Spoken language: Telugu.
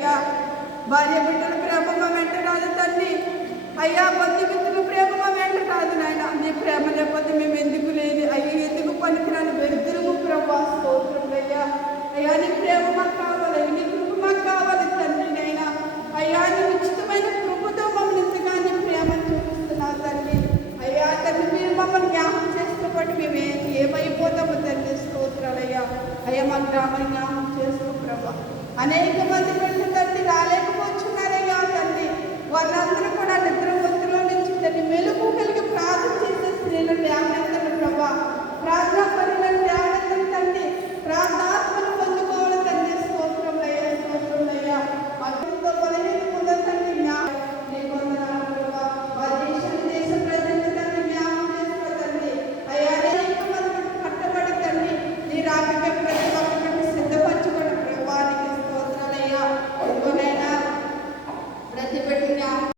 భార్య బిడ్డల ప్రేమ మా వెంట రాదు తండ్రి. అయ్యా బంధుమిత్రుల ప్రేమ మా వెంట రాదు నాయన. నీ ప్రేమ లేకపోతే మేము ఎందుకు లేదు అయ్యా, ఎందుకు పనికిరాని వ్యక్తులు ప్రభా. స్తోత్రం అయ్యా. అయ్యా నీ ప్రేమ మాకు కావాలి, నీ కృప మాకు కావాలి తండ్రి నైనా. అయ్యా నీ ఉచితమైన కృపతో మమ్మల్ని ఇంతగా నీ ప్రేమను చూపిస్తున్నావు తండ్రి. అయ్యా తండ్రి మీరు మమ్మల్ని జ్ఞాపకం చేస్తున్నప్పటి మేము ఏమైపోతామో తండ్రి. స్తోత్రాలయ్యా. అయ్యా మా గ్రామాన్ని జ్ఞాపకం చేసుకో ప్రభా. అనేక మంది బిడ్డలు తండ్రి రాలేకపోతున్నారయ్యా తండ్రి. వాళ్ళందరూ కూడా నిద్రవత్తులో నుంచి తండ్రి మెలుగు కలిగి ప్రార్థన చేసే స్త్రీలు లేవనెత్తండి ప్రభా. ప్రార్థనా పనులను లేవనెత్తండి తండ్రి. ప్రార్థనాత్మను పొందుకోవాలి తండ్రి. స్తోత్రమయ్యా, స్తోత్రమయ్యా. అతనితో బలహీన పొందని తండ్రి నీ వందనాలు ప్రభా. వారి దేశ ప్రజలను తండ్రి జ్ఞాపకం చేసుకో తండ్రి. అయ్యా అనేక మంది కట్టబడి తండ్రి నీ రాకకే ప్రతి ఒక్కరిని సిద్ధపరచుకోవడం ప్రభానికి స్తోత్రాలయ్యా. ప్రతి బిడ్డ